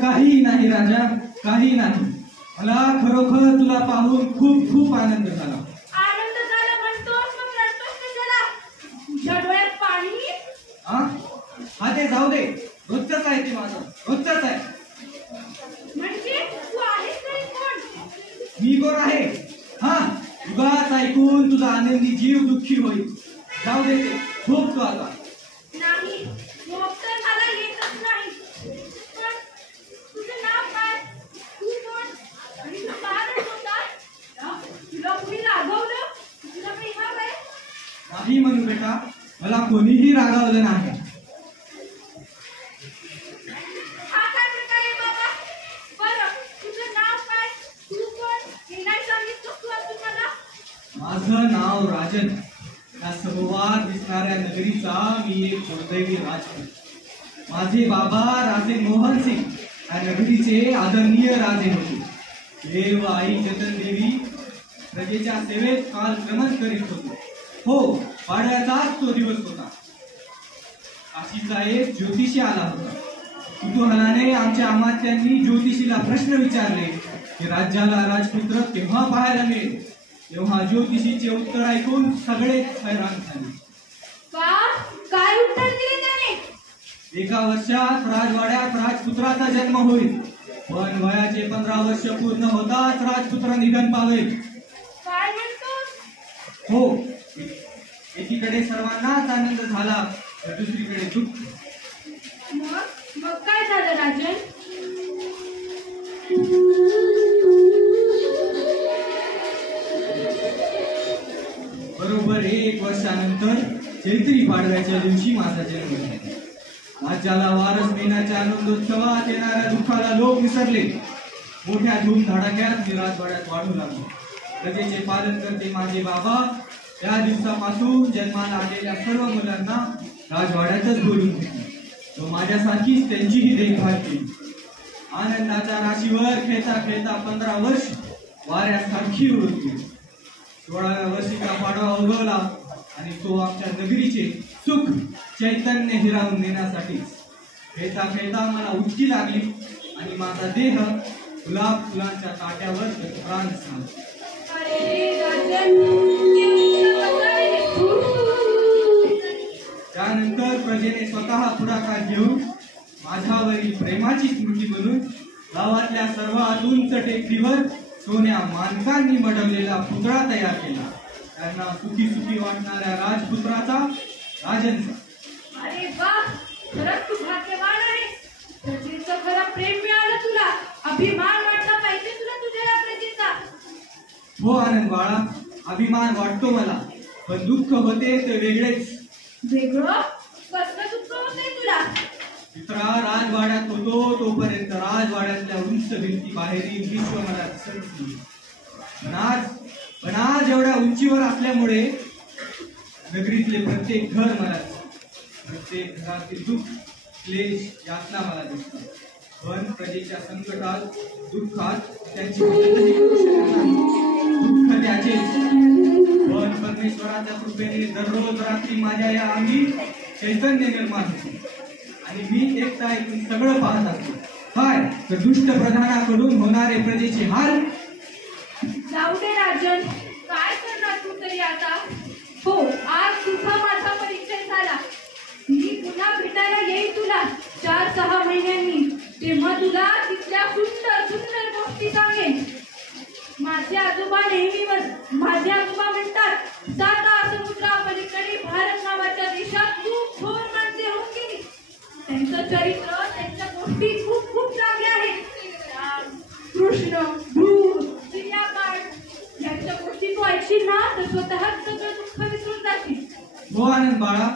काही नाही राजा, काही नाही. मला खरोखर तुला पाहून खूप खूप आनंद झाला. आनंद झाला म्हणतोस मग रडतोस कशाला? तुझ्या डोळ्यात पाणी? हा ते जाऊ दे, रोजच आहे ते माझं, रोजच आहे. म्हणजे तू आहेस तरी कोण? मी कोण आहे? हा, उगाच ऐकून तुझा आनंदी जीव दुःखी होईल. जाऊ दे ते, झोप तू आता. नाही, झोप तर मला येतच नाही. पण तुझं नाव काय? तू कोण? आणि तू का रडत होतास? तुला कुणी रागवलं? तुला काही हवं आहे? नाही म्हणू बेटा, मला कोणीही रागावलं नाही. हा काय प्रकार आहे बाबा? बरं, तुझं नाव काय? तू कोण? हे नाही सांगितलं तू अजून मला? माझं नाव राजन. या समोर दिसणाऱ्या नगरीचा मी एक दुर्दैवी राजपूत. माझे बाबा राजे मोहन सिंग या नगरीचे आदरणीय राजे होते. देव आई जतन देवी प्रजेच्या सेवेत कालक्रमण करीत होते. हो, पाडव्याचाच तो दिवस होता. काशीचा एक ज्योतिषी आला होता. कुतूहलाने आमच्या अमात्यांनी ज्योतिषीला प्रश्न विचारले की राज्याला राजपुत्र केव्हा पाहायला मिळेल. तेव्हा ज्योतिषीचे उत्तर ऐकून सगळेच हैराण झाले. काय उत्तर दिले त्याने? एका वर्षात राजवाड्यात राजपुत्राचा जन्म होईल, पण वयाचे 15 वर्ष पूर्ण होताच राजपुत्र निधन पावेल. काय म्हणतोस? हो, एकीकडे सर्वांनाच आनंद झाला तर दुसरीकडे दुःख. मग काय झालं राजन? बरोबर 1 वर्षानंतर चैत्री पाडव्याच्या दिवशी माझा जन्म झाला. राज्याला वारस मिळण्याच्या आनंदोत्सवात येणाऱ्या दुःखाला लोक विसरले. मोठ्या धूमधडाक्यात मी राजवाड्यात वाढू लागलो. प्रजेचे पालन करते माझे बाबा त्या दिवसापासून जन्माला आलेल्या सर्व मुलांना राजवाड्यातच बोलून घेतले. तो माझ्यासारखीच त्यांचीही देखभाल केली. आनंदाच्या राशीवर खेळता खेळता 15 वर्ष वाऱ्यासारखी उडत गेली. 16व्या वर्षीचा पाडवा उगवला आणि तो आमच्या नगरीचे सुख चैतन्य हिरावून देण्यासाठी खेळता खेळता मला उचकी लागली आणि माझा देह गुलाब फुलांच्या ताट्यावर प्राण झाला. त्यानंतर प्रजेने स्वतः पुढाकार घेऊन माझ्यावरील प्रेमाची स्मृती म्हणून गावातल्या सर्वात उंच टेकडीवर सोन्या मानकांनी मडवलेला पुतळा तयार केला. त्यांना सुखी सुखी वाटणाऱ्या राजपुत्राचा, राजनचा. अरे वा, खरंच तू भाग्यवान आहे. प्रजेचं खरं प्रेम मिळालं तुला. अभिमान वाटला पाहिजे तुला तुझ्या या प्रजेचा. हो आनंद बाळा, अभिमान वाटतो मला, पण दुःख होते ते वेगळेच. वेगळं? कसलं दुःख होतंय तुला? पुत्रा राजवाड्यात होतो तोपर्यंत राजवाड्यातल्या उंच भिंती बाहेरील विश्व मला दिसत नाही. पण आज एवढ्या उंचीवर असल्यामुळे नगरीतले प्रत्येक घर मला दिसतं. प्रत्येक घरातील दुःख क्लेश यातना मला दिसतात. पण प्रजेच्या संकटात दुःखात त्यांची मदतही करू शकत नाही. दुःख त्याचेच. पण परमेश्वराच्या कृपेने दररोज रात्री माझ्या या अंगी चैतन्य निर्माण होते आणि मी एकटा ऐकून सगळं पाहत असतो. काय तर दुष्ट प्रधानाकडून होणारे प्रजेचे हाल. जाऊ दे राजन, काय करणार तू तरी आता. हो, आज तुझा माझा परिचय झाला. मी पुन्हा भेटायला येईल तुला 4-6 महिन्यांनी. तेव्हा तुला तिथल्या सुंदर सुंदर गोष्टी सांगेन. माझे आजोबा म्हणतात 7 समुद्रापलीकडे भारत नावाच्या देशात खूप थोर माणसे होऊन गेली. त्यांचं चरित्र, त्यांच्या गोष्टी खूप खूप चांगल्या आहेत. कृष्ण, धूर, चिर्यापाड यांच्या गोष्टी तू ऐकशील ना तर स्वतःच सगळं दुःख विसरून जाशील. हो आनंद बाळा,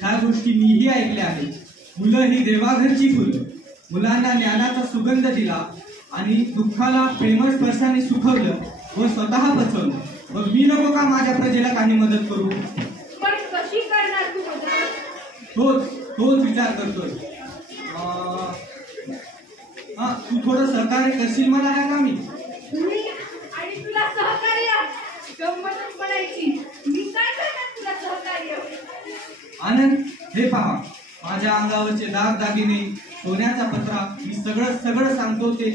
ह्या गोष्टी मीही ऐकल्या आहेत. मुलं ही देवाघरची फुलं. मुलांना ज्ञानाचा सुगंध दिला आणि दुःखाला प्रेमळ स्पर्शाने सुखवलं व स्वतः पचवलं. मग मी नको का माझ्या प्रजेला काही मदत करू. पण कशी करणार तू मदत. तोच विचार करतोय. तू थोडं सहकार्य करशील मला या कामी. आणि तुला सहकार्य गंमतच म्हणायची. मी काय करणार तुला सहकार्य. आनंद, हे पहा माझ्या अंगावरचे दागदागिने, सोन्याचा पत्रा, मी सगळं सांगतो ते